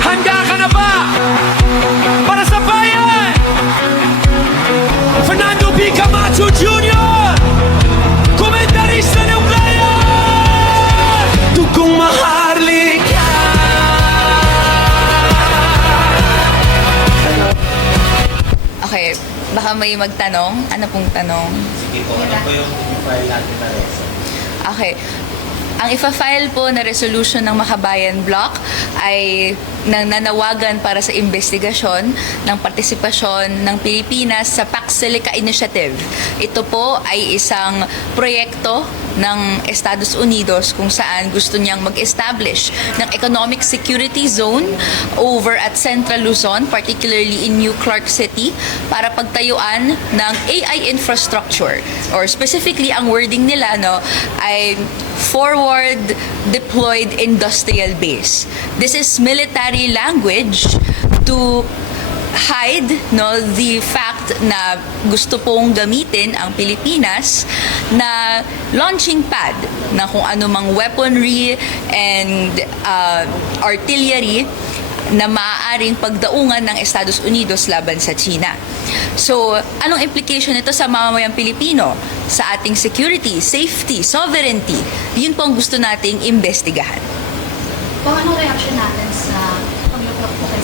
Handa ka na ba para sa bayan? Fernando P. Camacho Jr. Komentarista ng bayan. Dugong maharlika. Okay, baka may magtanong. Ano pong tanong? Sige po, ano po yung file natin na reso? Okay. Ang ifa-file po na resolution ng Makabayan Block ay nanawagan para sa investigasyon ng partisipasyon ng Pilipinas sa Pax Silica Initiative. Ito po ay isang proyekto ng Estados Unidos kung saan gusto niyang mag-establish ng economic security zone over at Central Luzon, particularly in New Clark City, para pagtayuan ng AI infrastructure, or specifically ang wording nila ay forward deployed industrial base. This is military language to hide the fact na gusto pong gamitin ang Pilipinas na launching pad na kung anumang weaponry and artillery na maaaring pagdaungan ng Estados Unidos laban sa China. So, anong implication nito sa mamamayang Pilipino? Sa ating security, safety, sovereignty? Yun po ang gusto nating imbestigahan. Kung anong reaction natin sa pagluklok po kay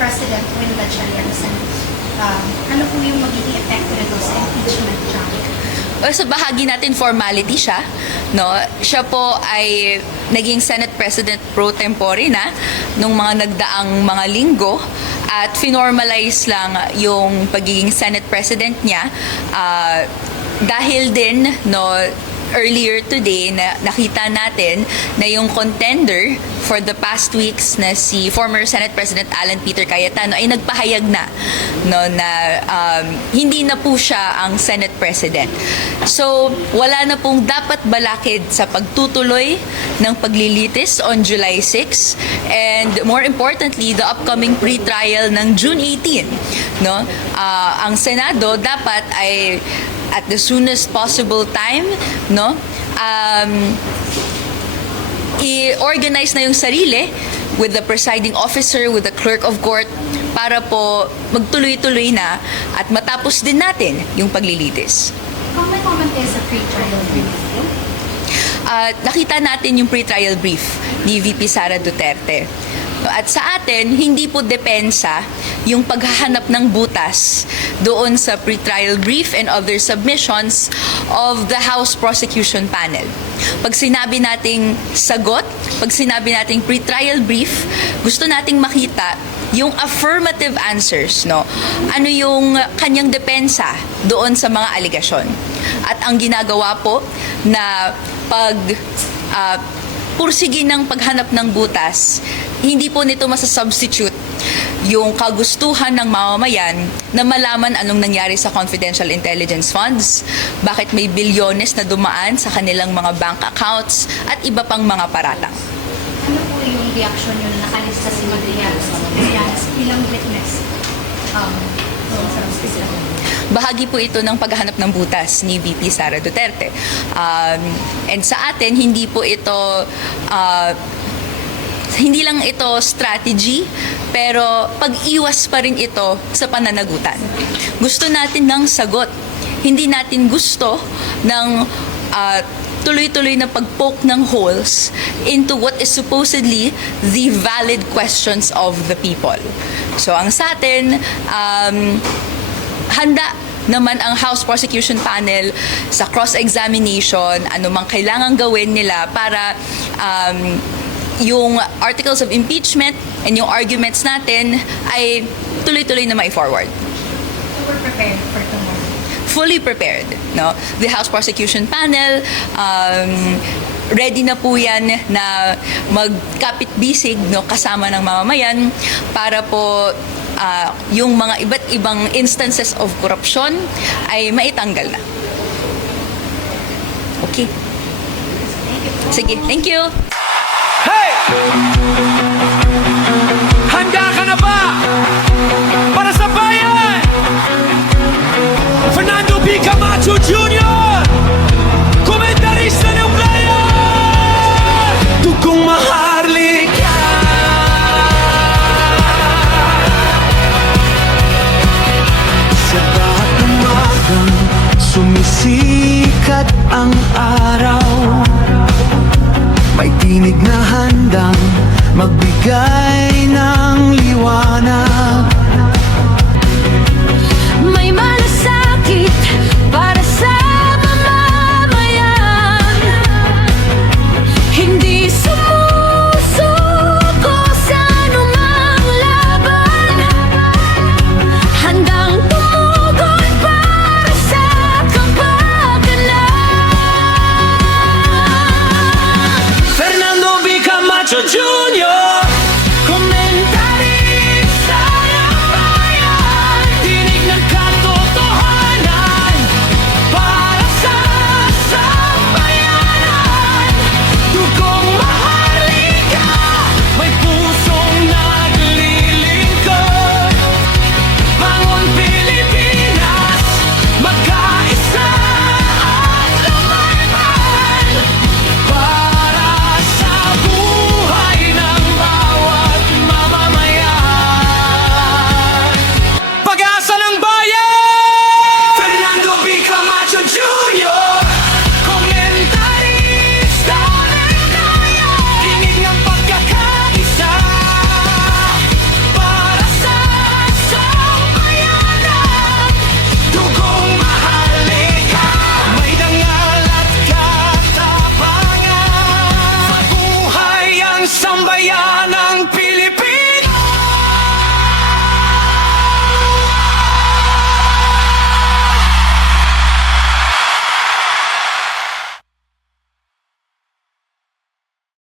President Win Gatchalian, ano po yung magiging epekto nito sa impeachment trial? Sa bahagi natin, formality siya. Siya po ay naging Senate President pro tempore na nung mga nagdaang mga linggo at finormalize lang yung pagiging Senate President niya dahil din earlier today na nakita natin na yung contender for the past weeks na si former Senate President Alan Peter Cayetano ay nagpahayag na hindi na po siya ang Senate President. So wala na pong dapat balakid sa pagtutuloy ng paglilitis on July 6 and more importantly the upcoming pre-trial ng June 18. Ang Senado dapat ay at the soonest possible time, i-organize na yung sarili with the presiding officer, with the clerk of court, para po magtuloy-tuloy na at matapos din natin yung paglilitis. Kung may comment kayo sa pre-trial brief, Nakita natin yung pre-trial brief ni VP Sara Duterte. At sa atin, hindi po depensa yung paghahanap ng butas doon sa pre-trial brief and other submissions of the House Prosecution Panel. Pag sinabi nating sagot, pag sinabi nating pre-trial brief, gusto nating makita yung affirmative answers, ano yung kanyang depensa doon sa mga aligasyon. At ang ginagawa po na pursige ng paghanap ng butas, hindi po nito masasubstitute yung kagustuhan ng mamamayan na malaman anong nangyari sa confidential intelligence funds, bakit may bilyones na dumaan sa kanilang mga bank accounts at iba pang mga paratang. ano po yung reaction nyo na nakalista si Madrianos bilang witness? Bahagi po ito ng paghahanap ng butas ni VP Sara Duterte. And sa atin, hindi po ito hindi lang ito strategy, pero pag-iwas pa rin ito sa pananagutan. Gusto natin ng sagot. Hindi natin gusto ng tuloy-tuloy na pag-poke ng holes into what is supposedly the valid questions of the people. So ang sa atin, handa naman ang House Prosecution Panel sa cross-examination, anumang kailangan gawin nila para yung articles of impeachment and yung arguments natin ay tuloy-tuloy na mai-forward. So we're prepared for tomorrow. Fully prepared. The House Prosecution Panel, ready na po yan na magkapit-bisig kasama ng mamamayan para po yung mga iba't ibang instances of corruption ay maitanggal na. Okay. Sige, thank you. Hey! Handa ka na ba para sa bayan? Fernando P. Camacho Jr. Komentarista ng bayan. Dugong mahal May tinig na handang magbigay ng liwanag.